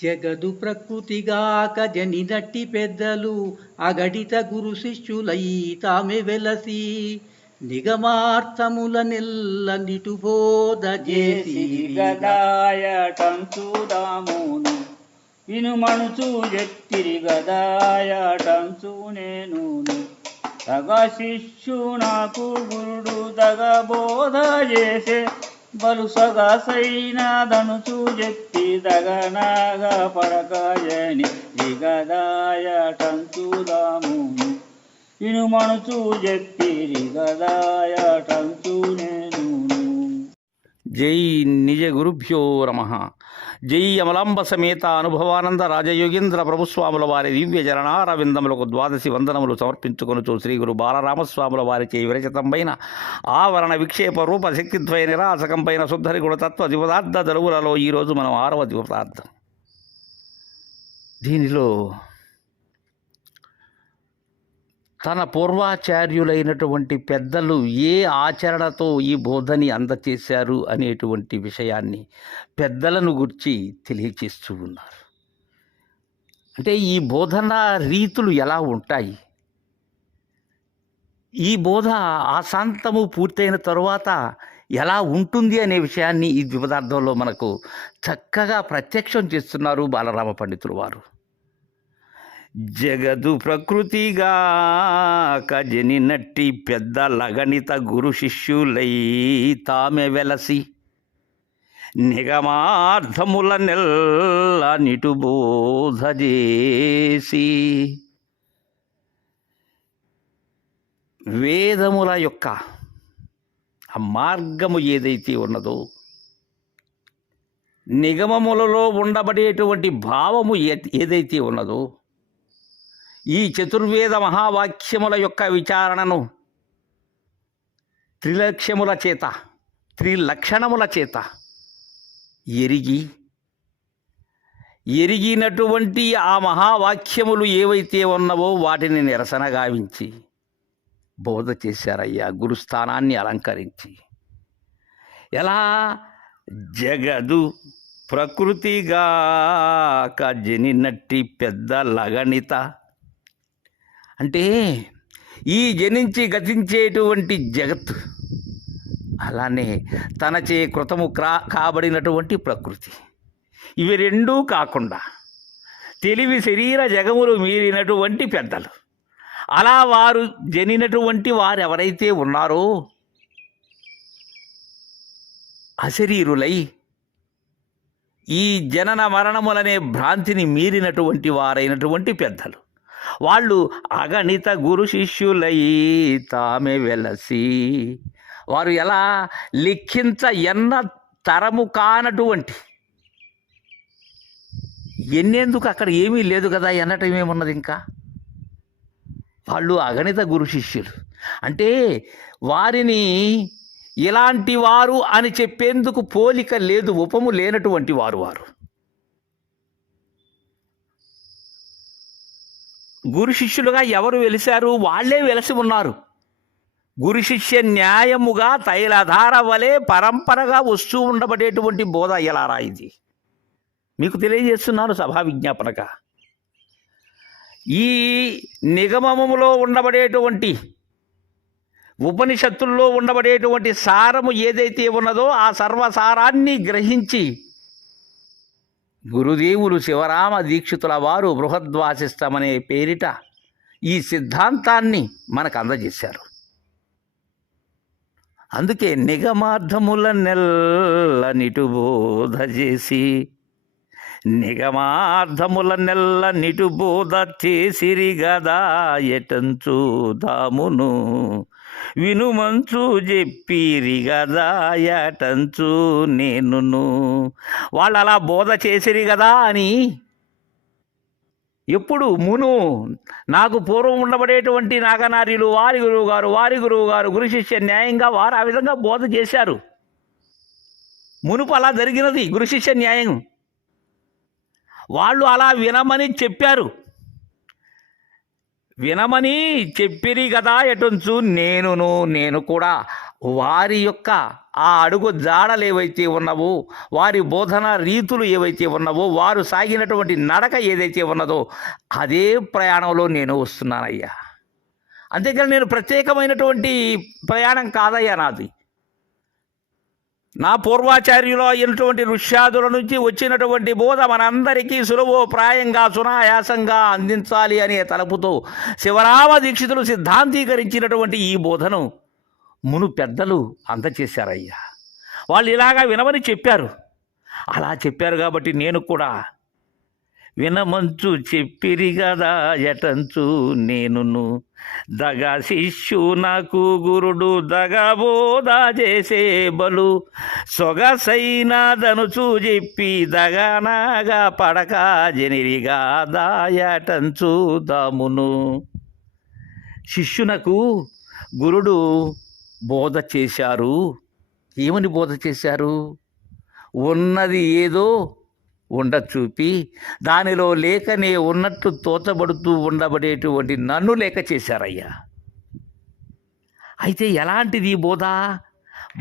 జగదు ప్రకృతిగాక జనినట్టి పెద్దలు అగడిత గురు శిష్యులై తామె వెలసి నిగమార్థముల నెల్ల నిటుబోధ చేసి గదాయటంచుదామును వినుమణుచు ఎత్తిరి గదాయటంచు నేను తగ శిష్యునకు గురుడు తగ బోధ చేసే బలు సగసైనదనుచు చెప్పి దగనాగా పడకయని రిగదాయటంచుదామును వినుమణుచు చెప్పి రిగదాయటంచు నేను. జై నిజ గురుభ్యో నమః. జై అమలాంబ సమేత అనుభవానంద రాజయోగేంద్ర ప్రభుస్వాముల వారి దివ్య చరణారవిందములకు ద్వాదశి వందనములు సమర్పించుకొనుచు శ్రీ గురు బాలరామస్వాముల వారిచే విరచితంపైన ఆవరణ విక్షేప రూప శక్తిద్వయ నిరాసకంపైన శుద్ధరి గుణతత్వ దివదార్థ దరువులలో ఈరోజు మనం 6వ దివదార్థం. దీనిలో తన పూర్వాచార్యులైనటువంటి పెద్దలు ఏ ఆచరణతో ఈ బోధని అందచేశారు అనేటువంటి విషయాన్ని పెద్దలను గురించి తెలియచేస్తూ ఉన్నారు. అంటే ఈ బోధన రీతులు ఎలా ఉంటాయి, ఈ బోధ ఆశాంతము పూర్తయిన తరువాత ఎలా ఉంటుంది అనే విషయాన్ని ఈ ద్విపదార్థంలో మనకు చక్కగా ప్రత్యక్షం చేస్తున్నారు బాలరామ పండితులు వారు. జగదు ప్రకృతిగా కజనినట్టి పెద్ద లగణిత గురు శిష్యులై తామె వెలసి నిగమార్థముల నెల్ల నిటు బోధ చేసి వేదముల యొక్క ఆ మార్గము ఏదైతే ఉన్నదో, నిగమములలో ఉండబడేటువంటి భావము ఏదైతే ఉన్నదో, ఈ చతుర్వేద మహావాక్యముల యొక్క విచారణను త్రిలక్షణముల చేత ఎరిగినటువంటి ఆ మహావాక్యములు ఏవైతే ఉన్నవో వాటిని నిరసన గావించి బోధ చేశారయ్యా, గురుస్థానాన్ని అలంకరించి. ఎలా? జగదు ప్రకృతిగా జనినట్టి పెద్ద లగణిత అంటే ఈ జనించి గతించేటువంటి జగత్తు, అలానే తనచే కృతము కాబడినటువంటి ప్రకృతి, ఇవి రెండూ కాకుండా తెలివి శరీర జగములు మీరినటువంటి పెద్దలు, అలా వారు జనినటువంటి వారు ఎవరైతే ఉన్నారో అశరీరులై ఈ జనన మరణములనే భ్రాంతిని మీరినటువంటి వారైనటువంటి పెద్దలు, వాళ్ళు అగణిత గురు శిష్యులై తామే వెలసి, వారు ఎలా ఎన్న తరము కానటువంటి, ఎన్నేందుకు అక్కడ ఏమీ లేదు కదా, ఎన్నటం ఏమున్నది ఇంకా, వాళ్ళు అగణిత గురు శిష్యులు. అంటే వారిని ఇలాంటి వారు అని చెప్పేందుకు పోలిక లేదు, ఉపము లేనటువంటి వారు. గురు శిష్యులుగా ఎవరు వెలిశారు? వాళ్ళే వెలసి ఉన్నారు. గురు శిష్య న్యాయముగా తైలధార వలె పరంపరగా వస్తూ ఉండబడేటువంటి బోధ ఎలారా ఇది మీకు తెలియజేస్తున్నాను సభా విజ్ఞాపనగా. ఈ నిగమములో ఉండబడేటువంటి ఉపనిషత్తుల్లో ఉండబడేటువంటి సారము ఏదైతే ఉన్నదో ఆ సర్వసారాన్ని గ్రహించి గురుదేవులు శివరామ దీక్షితుల వారు బృహద్వాసిష్టమనే పేరిట ఈ సిద్ధాంతాన్ని మనకు అందజేశారు. అందుకే నిగమార్థముల నెల్ల నిటు బోధ చేసి, నిగమార్థముల నెల్ల నిటు బోధ చేసిరి గదా ఎటంచు దామును వినుమంచు చెప్పిరి గదా ఎటంచు నేనును. వాళ్ళు అలా బోధ చేసిరి కదా అని ఎప్పుడు మును నాకు పూర్వం ఉండబడేటువంటి నాగనార్యులు వారి గురువు గారు గురు శిష్య న్యాయంగా వారు ఆ విధంగా బోధ చేశారు. మునుపు అలా జరిగినది గురు శిష్య న్యాయం. వాళ్ళు అలా వినమని చెప్పారు. వినమని చెప్పిరి కదా ఎటుంచు నేను కూడా వారి యొక్క ఆ అడుగు జాడలు ఏవైతే ఉన్నవో, వారి బోధన రీతులు ఏవైతే ఉన్నవో, వారు సాగినటువంటి నడక ఏదైతే ఉన్నదో అదే ప్రయాణంలో నేను వస్తున్నానయ్యా. అంతేకాని నేను ప్రత్యేకమైనటువంటి ప్రయాణం కాదయ్యా నాది. నా పూర్వాచార్యులు అయినటువంటి ఋష్యాదుల నుంచి వచ్చినటువంటి బోధ మనందరికీ సులభోప్రాయంగా సునాయాసంగా అందించాలి అనే తలపుతో శివరామ దీక్షితులు సిద్ధాంతీకరించినటువంటి ఈ బోధను మును పెద్దలు అందచేశారయ్యా. వాళ్ళు ఇలాగా వినమని చెప్పారు. అలా చెప్పారు కాబట్టి నేను కూడా వినమంచు చెప్పిరి గదా ఎటంచు నేనును, దగా శిష్యు నాకు గురుడు దగా బోధ చేసే బలు, సొగసైనదనుచు చెప్పి దగానాగా పడక జనిరిగా దాయటంచు దామును. శిష్యునకు గురుడు బోధ చేశారు. ఏమని బోధ చేశారు? ఉన్నది ఏదో ఉండ చూపి దానిలో లేకనే ఉన్నట్టు తోచబడుతూ ఉండబడేటువంటి నన్ను లేక చేశారయ్యా. అయితే ఎలాంటిది బోధ?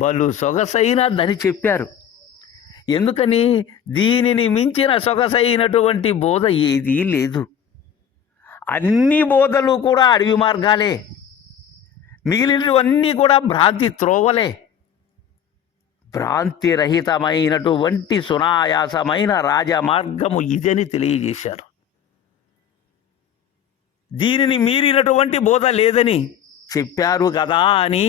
బలు సొగసైనదని చెప్పారు. ఎందుకని? దీనిని మించిన సొగసైనటువంటి బోధ ఏదీ లేదు. అన్ని బోధలు కూడా అడవి మార్గాలే, మిగిలినవన్నీ కూడా భ్రాంతి త్రోవలే. భ్రాంతి రహితమైనటువంటి సునాయాసమైన రాజమార్గము ఇదని తెలియజేశారు. దీనిని మీరినటువంటి బోధ లేదని చెప్పారు కదా అని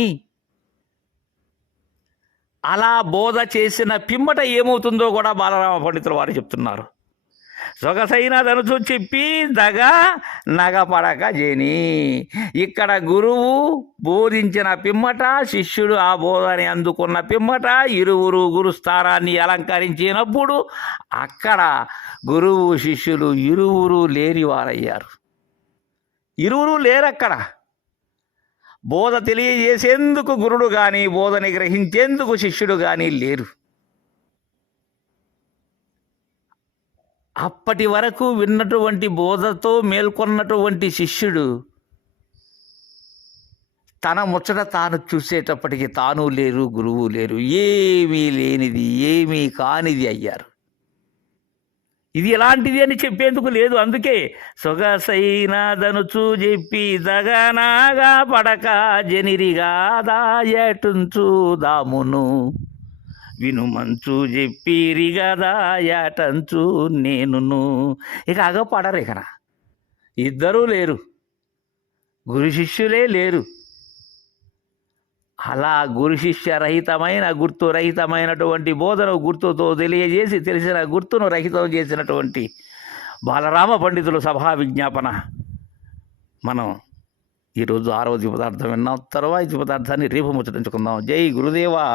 అలా బోధ చేసిన పిమ్మట ఏమవుతుందో కూడా బాలరామ పండితులు వారు చెప్తున్నారు. సొగసైనదనుచు చెప్పి దగా నగపడక జని. ఇక్కడ గురువు బోధించిన పిమ్మట, శిష్యుడు ఆ బోధని అందుకున్న పిమ్మట ఇరువురు గురుస్థానాన్ని అలంకరించినప్పుడు అక్కడ గురువు శిష్యులు ఇరువురు లేనివారయ్యారు. ఇరువురు లేరక్కడ. బోధ తెలియజేసేందుకు గురుడు కానీ, బోధని గ్రహించేందుకు శిష్యుడు కానీ లేరు. అప్పటి వరకు విన్నటువంటి బోధతో మేల్కొన్నటువంటి శిష్యుడు తన ముచ్చట తాను చూసేటప్పటికి తాను లేరు, గురువు లేరు, ఏమీ లేనిది ఏమీ కానిది అయ్యారు. ఇది ఎలాంటిది అని చెప్పేందుకు లేదు. అందుకే సొగసైనదనుచు చెప్పి దగనాగా పడక జనిరిగా దాయటుంచు దామును, వినుమంచు చెప్పిరి గదా యాటంచు నేనును. ఇక అగపడరు. ఇక ఇద్దరూ లేరు, గురు శిష్యులే లేరు. అలా గురు శిష్య రహితమైన, గుర్తు రహితమైనటువంటి బోధన గుర్తుతో తెలియజేసి తెలిసిన గుర్తును రహితం చేసినటువంటి బాలరామ పండితులు సభా విజ్ఞాపన మనం ఈరోజు 6వ ద్విపదార్థం విన్నాం. తర్వాతి ద్విపదార్థాన్ని రేపు ముచ్చటించుకుందాం. జై గురుదేవా.